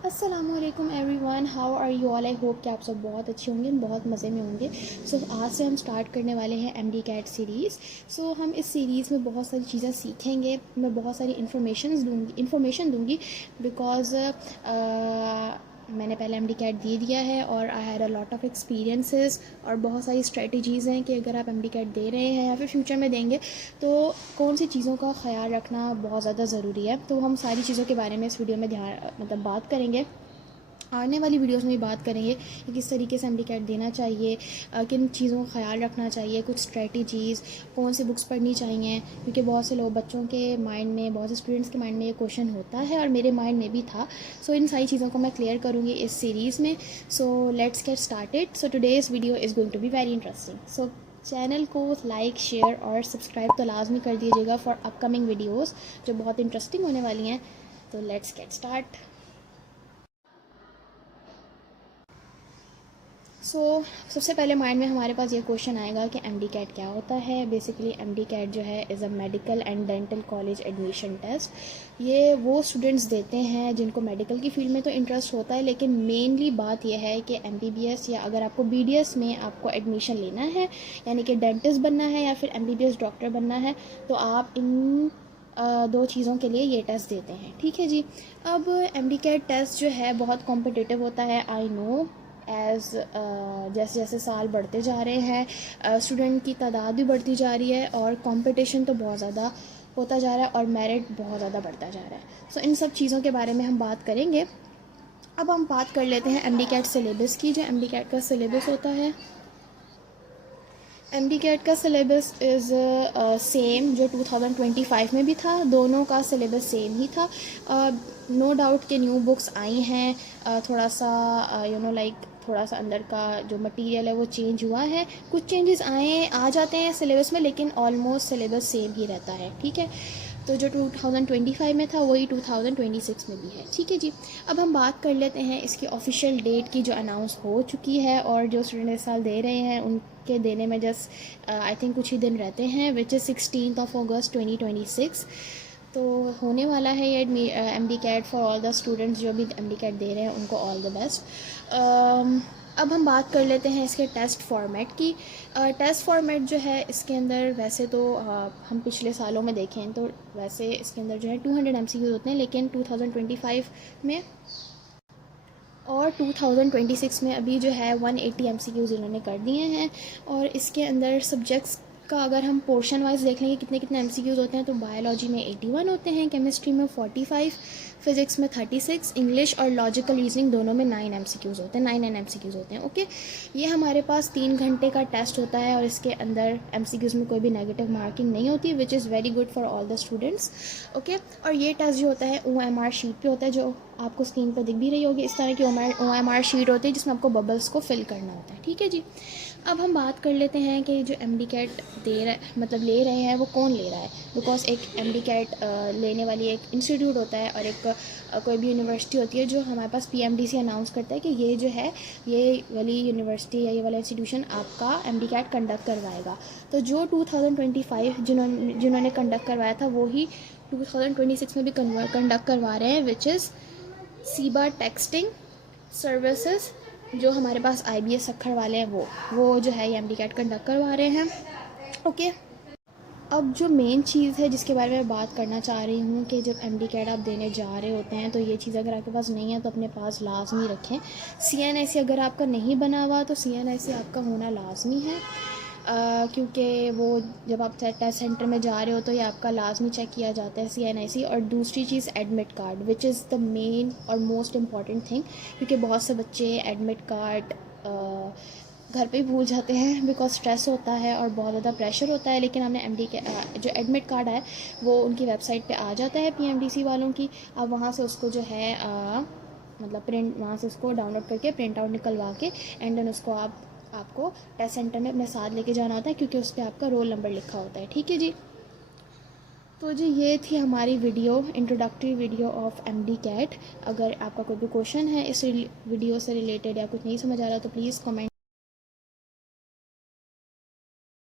अस्सलामुअलैकुम everyone, how are you all. I hope कि आप सब बहुत अच्छे होंगे, बहुत मज़े में होंगे। आज से हम स्टार्ट करने वाले हैं एमडी कैट सीरीज़। हम इस सीरीज़ में बहुत सारी चीज़ें सीखेंगे। मैं बहुत सारी इन्फॉर्मेशन दूंगी बिकॉज़ मैंने पहले एमडी कैट दे दिया है और I had a lot of experiences और बहुत सारी स्ट्रेटजीज़ हैं कि अगर आप एमडी कैट दे रहे हैं या फिर फ्यूचर में देंगे तो कौन सी चीज़ों का ख्याल रखना बहुत ज़्यादा ज़रूरी है। तो हम सारी चीज़ों के बारे में इस वीडियो में बात करेंगे। आने वाली वीडियोस में भी बात करेंगे कि किस तरीके से एमडी कैट देना चाहिए, किन चीज़ों का ख्याल रखना चाहिए, कुछ स्ट्रेटजीज़, कौन सी बुक्स पढ़नी चाहिए, क्योंकि बहुत से लोग बच्चों के माइंड में, बहुत से स्टूडेंट्स के माइंड में ये क्वेश्चन होता है और मेरे माइंड में भी था। इन सारी चीज़ों को मैं क्लियर करूँगी इस सीरीज़ में। Let's get started. Today's video is going to be very interesting. Channel को लाइक, शेयर और सब्सक्राइब तो लाजमी कर दीजिएगा फॉर अपकमिंग वीडियोज़ जो बहुत इंटरेस्टिंग होने वाली हैं। Let's get start. सबसे पहले माइंड में हमारे पास ये क्वेश्चन आएगा कि एमडी कैट क्या होता है। बेसिकली एमडी कैट जो है is a medical and dental college admission test. ये वो स्टूडेंट्स देते हैं जिनको मेडिकल की फील्ड में तो इंटरेस्ट होता है, लेकिन मेनली बात यह है कि एमबीबीएस या अगर आपको बीडीएस में आपको एडमिशन लेना है, यानी कि डेंटिस्ट बनना है या फिर एमबीबीएस डॉक्टर बनना है, तो आप इन दो चीज़ों के लिए ये टेस्ट देते हैं। ठीक है जी। अब एमडी कैट टेस्ट जो है बहुत कॉम्पिटिटिव होता है, आई नो। जैसे जैसे साल बढ़ते जा रहे हैं स्टूडेंट की तादाद भी बढ़ती जा रही है और कंपटीशन तो बहुत ज़्यादा होता जा रहा है और मेरिट बहुत ज़्यादा बढ़ता जा रहा है। इन सब चीज़ों के बारे में हम बात करेंगे। अब हम बात कर लेते हैं एमडी कैट सिलेबस की। जो एमडी कैट का सिलेबस होता है, एमडी कैट का सिलेबस इज़ सेम जो 2025 में भी था। दोनों का सिलेबस सेम ही था। नो डाउट के न्यू बुक्स आई हैं, थोड़ा सा थोड़ा सा अंदर का जो मटेरियल है वो चेंज हुआ है। कुछ चेंजेस आ जाते हैं सिलेबस में, लेकिन ऑलमोस्ट सिलेबस सेम ही रहता है। ठीक है। जो 2025 में था वही 2026 में भी है। ठीक है जी। अब हम बात कर लेते हैं इसकी ऑफिशियल डेट की जो अनाउंस हो चुकी है और जो स्टूडेंट इस साल दे रहे हैं उनके देने में जस्ट आई थिंक कुछ ही दिन रहते हैं, विच इज़ 16 अगस्त 2026। होने वाला है ये MD CAT for all the students जो भी एमडी कैट दे रहे हैं, उनको ऑल द बेस्ट। अब हम बात कर लेते हैं इसके टेस्ट फॉर्मेट की। टेस्ट फॉर्मेट जो है इसके अंदर वैसे तो हम पिछले सालों में देखें तो वैसे इसके अंदर जो है 200 एमसीक्यूज़ होते हैं, लेकिन 2025 में और 2026 में अभी जो है 180 एमसीक्यूज़ इन्होंने कर दिए हैं। और इसके अंदर सब्जेक्ट्स का अगर हम पोर्शन वाइज देख लेंगे कितने कितने एमसीक्यूज़ होते हैं, तो बायोलॉजी में 81 होते हैं, केमिस्ट्री में 45, फिज़िक्स में 36, इंग्लिश और लॉजिकल रीजनिंग दोनों में 9 एमसीक्यूज़ होते हैं, 9 एमसीक्यूज़ होते हैं। ओके, ये हमारे पास 3 घंटे का टेस्ट होता है और इसके अंदर एमसीक्यूज़ में कोई भी नेगेटिव मार्किंग नहीं होती, which is very good for all the students. Okay, और ये टेस्ट जो होता है OMR शीट पे होता है, जो आपको स्क्रीन पर दिख भी रही होगी। इस तरह की OMR शीट होती है जिसमें आपको बबल्स को फिल करना होता है। ठीक है जी। अब हम बात कर लेते हैं कि जो एमडी कैट ले रहे हैं वो कौन ले रहा है। बिकॉज एक एमडी कैट लेने वाली एक इंस्टीट्यूट होता है और एक कोई भी यूनिवर्सिटी होती है जो हमारे पास PMDC अनाउंस करता है कि ये जो है ये वाली यूनिवर्सिटी या ये वाला इंस्टीट्यूशन आपका एमडी कैट कंडक्ट करवाएगा। तो जो 2025 जिन्होंने कंडक्ट करवाया था वो ही 2026 में भी कंडक्ट करवा रहे हैं, which is SIBA testing services. जो हमारे पास IBS सक्खर वाले हैं वो जो है ये एमडी कैट कंडक्ट करवा रहे हैं। ओके, अब जो मेन चीज़ है जिसके बारे में बात करना चाह रही हूँ कि जब एमडी कैट आप देने जा रहे होते हैं तो ये चीज़ अगर आपके पास नहीं है तो अपने पास लाजमी रखें। CNIC अगर आपका नहीं बना हुआ तो CNIC आपका होना लाजमी है, क्योंकि वो जब आप टेस्ट सेंटर में जा रहे हो तो ये आपका लाजमी चेक किया जाता है CNIC। और दूसरी चीज़ admit card, which is the main और मोस्ट इम्पॉर्टेंट थिंग, क्योंकि बहुत से बच्चे एडमिट कार्ड घर पे ही भूल जाते हैं बिकॉज स्ट्रेस होता है और बहुत ज़्यादा प्रेशर होता है। लेकिन हमने एमडी के जो एडमिट कार्ड है वो उनकी वेबसाइट पे आ जाता है PMDC वालों की। आप वहाँ से उसको जो है प्रिंट वहाँ से उसको डाउनलोड करके प्रिंट आउट निकलवा के एंड देन उसको आपको टेस्ट सेंटर में अपने साथ लेके जाना होता है, क्योंकि उस पर आपका रोल नंबर लिखा होता है। ठीक है जी। जी ये थी हमारी introductory video of MD CAT. अगर आपका कोई भी क्वेश्चन है इस वीडियो से रिलेटेड या कुछ नहीं समझ आ रहा तो प्लीज़ कमेंट